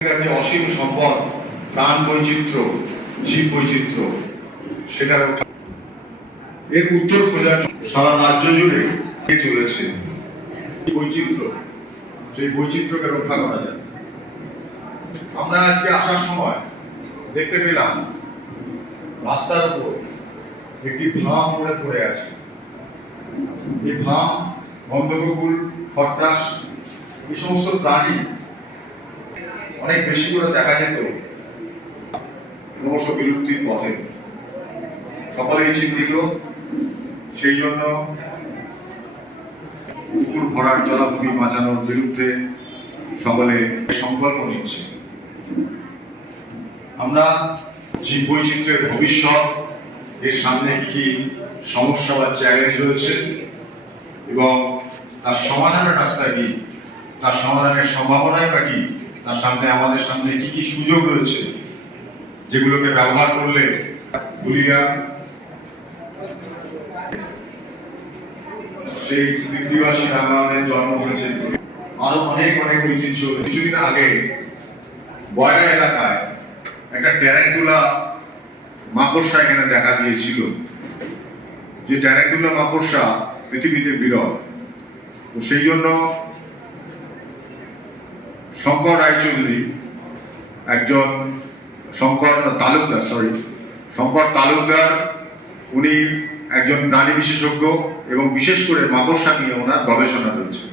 যে অসীম সম্পদ, প্রাণ বৈচিত্র্য, জীব বৈচিত্র্য, সেটার এর উত্তর খোঁজার সারা রাজ্য জুড়ে চলেছে বৈচিত্র্য, সেই বৈচিত্র্যকে রক্ষা করা যায়। আমরা আজকে আসার সময় দেখতে পেলাম রাস্তার উপর একটি ভাম পড়ে আছে। এই ভাম, গন্ধকুকুর, খট্টাস, এই সমস্ত প্রাণী অনেক বেশি করে দেখা যেত ক্রমশ বিলুপ্তির পথে। সকলেই চিন্তিত, সেই জন্য পুকুর ভরাট, জলাভূমি বাঁচানোর বিরুদ্ধে সকলে সংকল্প নিচ্ছে। আমরা জীব বৈচিত্র্যের ভবিষ্যৎ, এর সামনে কি কি সমস্যা বা চ্যালেঞ্জ রয়েছে এবং তার সমাধানের রাস্তা কি, তার সমাধানের সম্ভাবনাই বা কি, তার সামনে আমাদের সামনে কি কি সুযোগ রয়েছে যেগুলোকে ব্যবহার করলে ভুলিয়া সেই পৃথিবীবাসী রামায়ণের জন্ম হয়েছে। আরো অনেক অনেক ঐতিহ্য। কিছুদিন আগে বয়রা এলাকায় একটা ট্যারেন্টুলা মাকড়সা এখানে দেখা দিয়েছিল, যে ট্যারেন্টুলা মাকড়সা পৃথিবীতে বিরল। তো সেই জন্য শঙ্কর রায়চৌধুরী, একজন শঙ্কর তালুকদার, উনি একজন প্রাণী বিশেষজ্ঞ এবং বিশেষ করে মাকড়সা নিয়ে ওনার গবেষণা রয়েছে।